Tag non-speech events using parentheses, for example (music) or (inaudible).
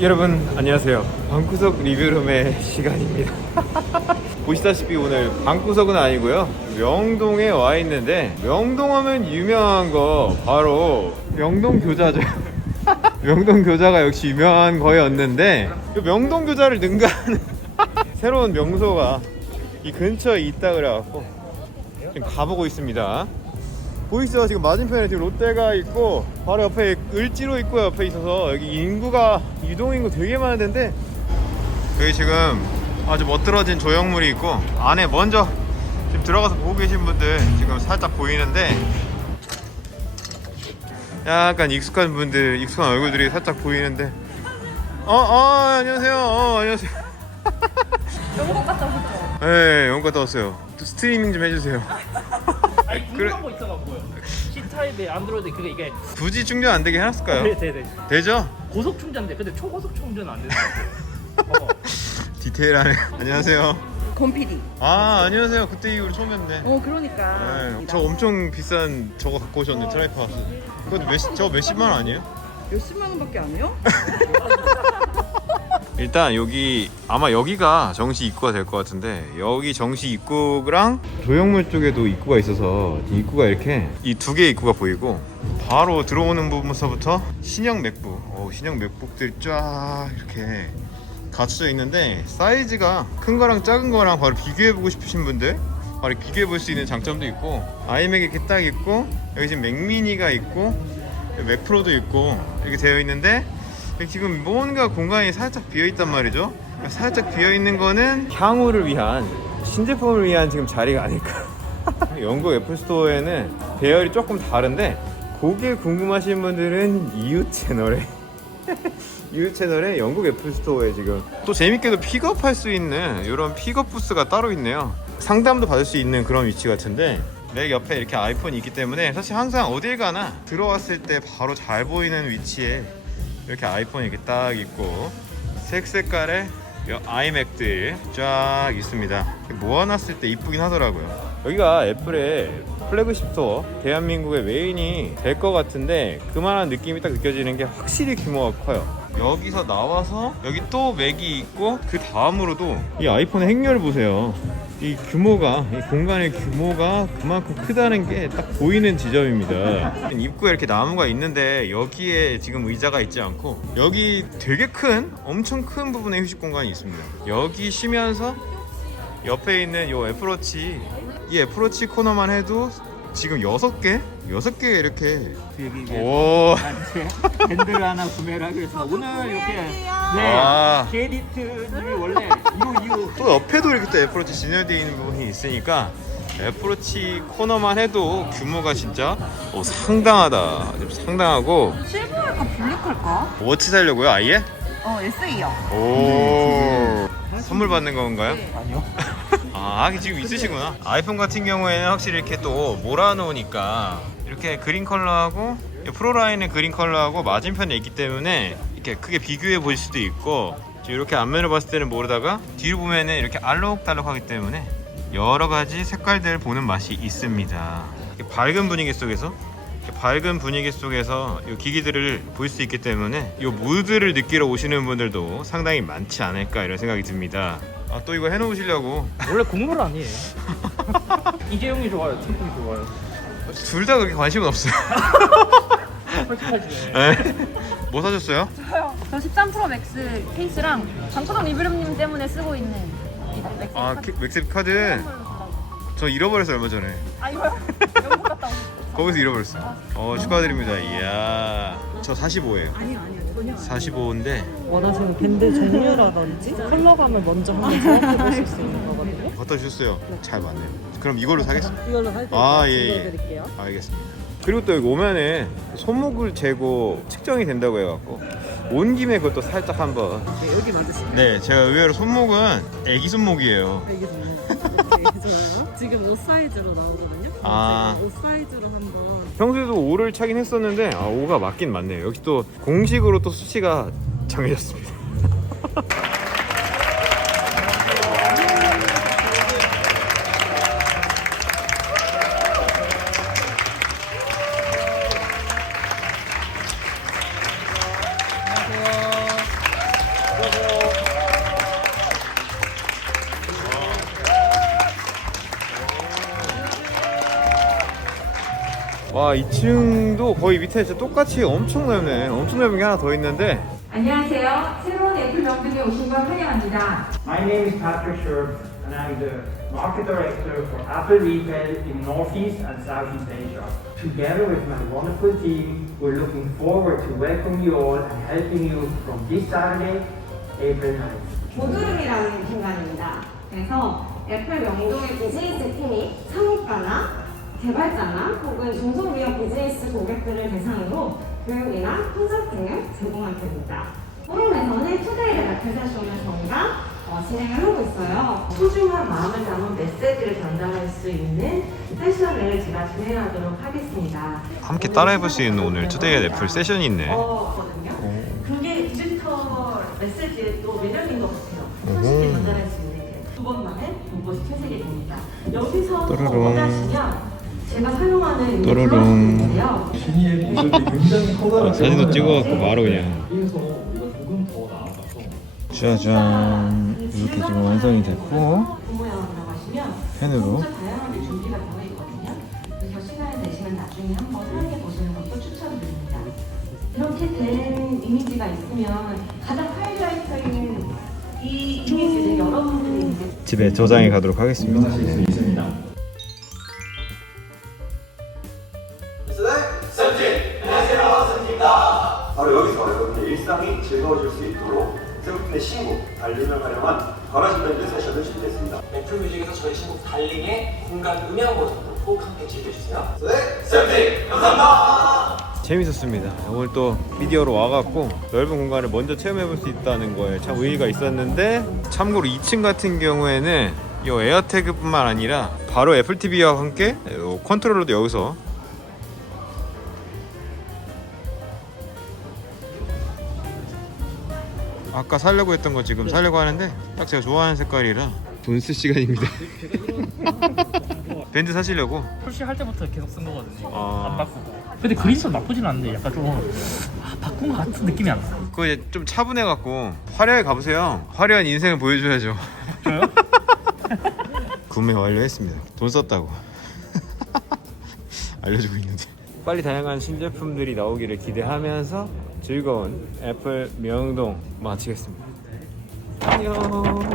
여러분 안녕하세요. 방구석 리뷰룸의 (laughs) 시간입니다. (laughs) 보시다시피 오늘 방구석은 아니고요. 명동에 와 있는데 명동 하면 유명한 거 바로 명동 교자죠. (laughs) 명동 교자가 역시 유명한 거였는데 그 명동 교자를 능가하는 새로운 명소가 이 근처에 있다 그래갖고 지금 가보고 있습니다 보이시죠? 지금 맞은편에 지금 롯데가 있고 바로 옆에 을지로 있고 옆에 있어서 여기 인구가 유동 인구 되게 많은 데인데. 여기 지금 아주 멋들어진 조형물이 있고 안에 먼저 지금 들어가서 보고 계신 분들 지금 살짝 보이는데 약간 익숙한 분들 익숙한 얼굴들이 살짝 보이는데. 어, 어 안녕하세요. 어 안녕하세요 영국 갔다 오셨죠? 네 영국 갔다 왔어요 또 스트리밍 좀 해주세요 아니. 궁금한 거 있어갖고요. C 타입의 안드로이드 그게 이게 굳이 충전 안 되게 해놨을까요? 네네네 되죠? 고속 충전돼. 근데 초고속 충전 안 되는 것 같아요. 어. 디테일하네 안녕하세요 건PD 아 안녕하세요 그때 이후로 처음 뵙네 어 그러니까 네, 저 엄청 비싼 저거 갖고 오셨네 트라이팟 그거 몇, 저거 몇십만 원 아니에요? 몇십만 원밖에 안 해요? (laughs) 일단 여기 아마 여기가 정시 입구가 될 것 같은데 여기 정시 입구랑 조형물 쪽에도 입구가 있어서 이 입구가 이렇게 이 두 개의 입구가 보이고 바로 들어오는 부분서부터 신형 맥북 오, 신형 맥북들이 쫙 이렇게 갖춰져 있는데 사이즈가 큰 거랑 작은 거랑 바로 비교해 보고 싶으신 분들 바로 비교해 볼 수 있는 장점도 있고 아이맥 이렇게 딱 있고 여기 지금 맥미니가 있고 맥프로도 있고 이렇게 되어 있는데 지금 뭔가 공간이 살짝 비어 있단 말이죠. 살짝 비어 있는 거는 향후를 위한 신제품을 위한 지금 자리가 아닐까. (laughs) 영국 애플 스토어에는 배열이 조금 다른데 그게 궁금하신 분들은 이웃 채널에 (laughs) 이웃 채널에 영국 애플 스토어에 지금 또 재밌게도 픽업할 수 있는 이런 픽업 부스가 따로 있네요. 상담도 받을 수 있는 그런 위치 같은데 내 옆에 이렇게 아이폰이 있기 때문에 사실 항상 어딜 가나 들어왔을 때 바로 잘 보이는 위치에 이렇게 아이폰이 이렇게 딱 있고 색 색깔의 이 아이맥들 쫙 있습니다. 모아놨을 때 이쁘긴 하더라고요. 여기가 애플의 플래그십 스토어 대한민국의 메인이 될 것 같은데 그만한 느낌이 딱 느껴지는 게 확실히 규모가 커요. 여기서 나와서 여기 또 맥이 있고 그 다음으로도 이 아이폰의 행렬 보세요. 이 규모가 이 공간의 규모가 그만큼 크다는 게 딱 보이는 지점입니다. 입구에 이렇게 나무가 있는데 여기에 지금 의자가 있지 않고 여기 되게 큰 엄청 큰 부분에 휴식 공간이 있습니다. 여기 쉬면서 옆에 있는 이 애플워치 이 애플워치 코너만 해도 지금 여섯 개 여섯 개 이렇게 여기 오 밴드를 하나 구매를 하기 위해서 오늘 이렇게 네 와. 게디트님이 원래 이후 이후 또 옆에도 이렇게 또 애플워치 진열되어 있는 부분이 있으니까 애플워치 코너만 해도 규모가 진짜 오, 상당하다 좀 상당하고 실버할까 블랙할까? 워치 살려고요 아예? 어 SE요 오 선물 받는 건가요? 네. 아니요. 아 지금 있으시구나. 아이폰 같은 경우에는 확실히 이렇게 또 몰아놓으니까 이렇게 그린 컬러하고 프로라인의 그린 컬러하고 맞은편에 있기 때문에 이렇게 크게 비교해 볼 수도 있고 이렇게 앞면을 봤을 때는 모르다가 뒤로 보면은 이렇게 알록달록하기 때문에 여러 가지 색깔들을 보는 맛이 있습니다. 밝은 분위기 속에서 밝은 분위기 속에서 이 기기들을 볼 수 있기 때문에 이 무드를 느끼러 오시는 분들도 상당히 많지 않을까 이런 생각이 듭니다. 아 또 이거 해놓으시려고 원래 국물 아니에요. (laughs) 이재용이 좋아요. 팀이 좋아요. 둘 다 그렇게 관심은 없어요. 솔직하지네. 네. 뭐 사셨어요? 저요 저 13 프로 맥스 케이스랑 방구석 리뷰룸님 때문에 쓰고 있는 이 맥스 아 키- 맥스 카드 선물로 준다고. 저 잃어버렸어요 얼마 전에. 아 이거요? 영국 갔다 오셨죠? 거기서 잃어버렸어요. 어 축하드립니다. 이야 저 45예요. 아니요 아니요 전혀 45인데 원하시는 밴드 종류라든지 컬러감을 먼저 한번 (laughs) 정확히 보실 수 있는 거거든요. 갖다 주셨어요. 잘 맞네요. 그럼 이걸로 사겠습니다. 이걸로 살짝 아, 예, 예. 준비해드릴게요. 알겠습니다. 그리고 또 여기 오면은 손목을 재고 측정이 된다고 해갖고 온 김에 그것도 살짝 한번. 네, 여기 맞으시죠? 네, 제가 의외로 손목은 애기 손목이에요. 이렇게 (laughs) 좋아요. 지금 옷 사이즈로 나오거든요. 아. 제가 옷 사이즈로 한번 평소에도 5를 차긴 했었는데 아 5가 맞긴 맞네요. 역시 또 공식으로 또 수치가 정해졌습니다. (laughs) 와 2층도 거의 밑에 진짜 똑같이 엄청 넓네 엄청 넓은 게 하나 더 있는데 안녕하세요. 새로운 애플 명등에 오신 걸 환영합니다. My name is Patrick Sherb and I'm the market director for Apple Retail in Northeast and Southeast Asia. Together with my wonderful team, we're looking forward to welcome you all and helping you from this Saturday, April 9th. 보드룸이라는 공간입니다. 그래서 애플 명동의 비즈니스 팀이 창업가나 개발자나 혹은 중소기업 비즈니스 고객들을 대상으로 교육이나 컨설팅을 제공할 겁니다. 포럼에서는 투데이를 세션을 저희가 어, 진행을 하고 있어요. 소중한 마음을 담은 메시지를 전달할 수 있는 세션을 제가 진행하도록 하겠습니다. 함께 따라해볼 수 있는 오늘 투데이 애플 세션이 있네 어. 그게 디지털 메시지의 또 매력인 것 같아요. 손쉽게 전달할 수 있는 게 두 번만에 본보시 채색이 됩니다. 여기서. 원하시면 제가 사용하는. 진이의 모습이 굉장히 커다랗게 아, 사진도 찍어갖고 바로 그냥 그래서 우리가 조금 더 나아가서 짜잔 이렇게 지금 완성이 됐고 부모양이라고 하시면 펜으로 진짜 다양하게 준비가 되어 있거든요. 그래서 시간을 내시면 나중에 한번 사용해 보시는 것도 추천드립니다. 이렇게 된 이미지가 있으면 가장 하이라이트인 이 이미지를 여러분들이 이제 집에 저장해 가도록 하겠습니다 하실 수 있습니다. 저희 신곡 달링의 공간 음향 버전도 꼭 함께 즐겨주세요. 재밌었습니다. 오늘 또 미디어로 와갖고 넓은 공간을 먼저 체험해볼 수 있다는 거에 참 의의가 있었는데 참고로 2층 같은 경우에는 이 에어태그뿐만 아니라 바로 애플 TV와 함께 요 컨트롤러도 여기서 아까 살려고 했던 거 지금 살려고 하는데 딱 제가 좋아하는 색깔이라 돈 쓸 시간입니다 (laughs) 밴드 사시려고 출시할 때부터 계속 쓴 거거든요. 아. 안 바꾸고. 근데 그린선 나쁘진 않은데 약간 좀 아, 바꾼 것 같은 느낌이 안 나. 그거 이제 좀 차분해 갖고 화려하게 가보세요 화려한 인생을 보여줘야죠 저요? (laughs) 구매 완료했습니다 돈 썼다고 (laughs) 알려주고 있는데 빨리 다양한 신제품들이 나오기를 기대하면서 즐거운 애플 명동 마치겠습니다 안녕